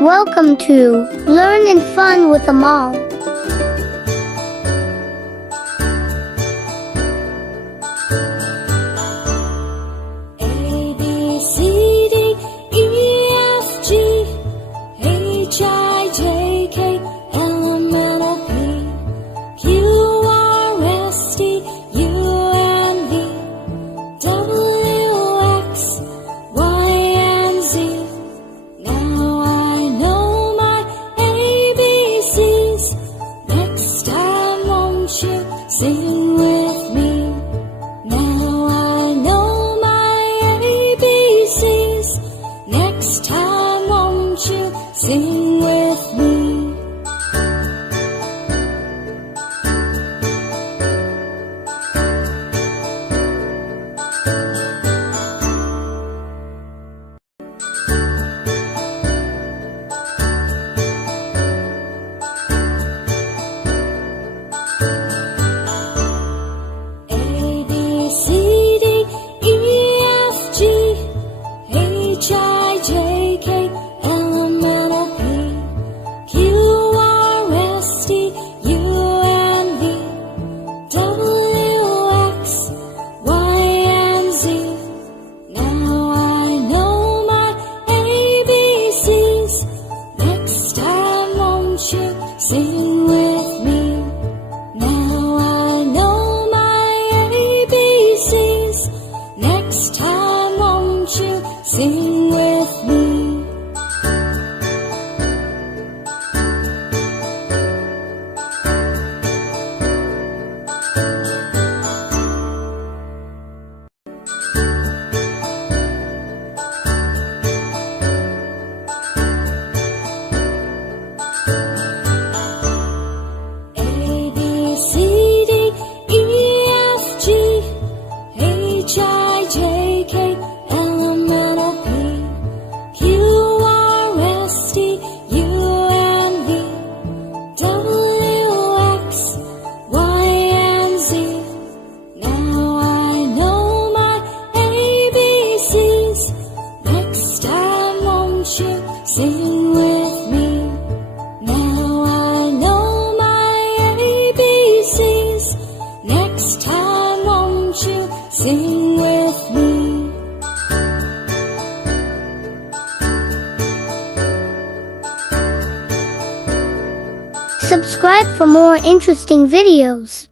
Welcome to Learn and Fun with a Mom. A, B, C, D, E, F, G, H, I, J, K, L, M, N, O, P, Q, R, S, T, U, and V, W, X, Y, and Z. Now I know my ABCs. Next time won't you sing with me? Now I know my ABCs. Next time won't you sing with me? A, B, C, D, E, F, G, H, I, J, K, L, M, N, O, P, Q, R, S, T, U, and V, W, X, Y, and Z. Now I know my ABCs. Next time won't you sing with me? Now I know my ABCs. Next time won't you sing with me? A, B, C, D, E, F, G, H, I, J, K, L, M, N, O, P, Q, R, S, T, U, and V, W, X, Y, and Z. Now I know my ABCs. Next time won't you sing with me? Now I know my ABCs. Next time won't you sing with me? Subscribe for more interesting videos.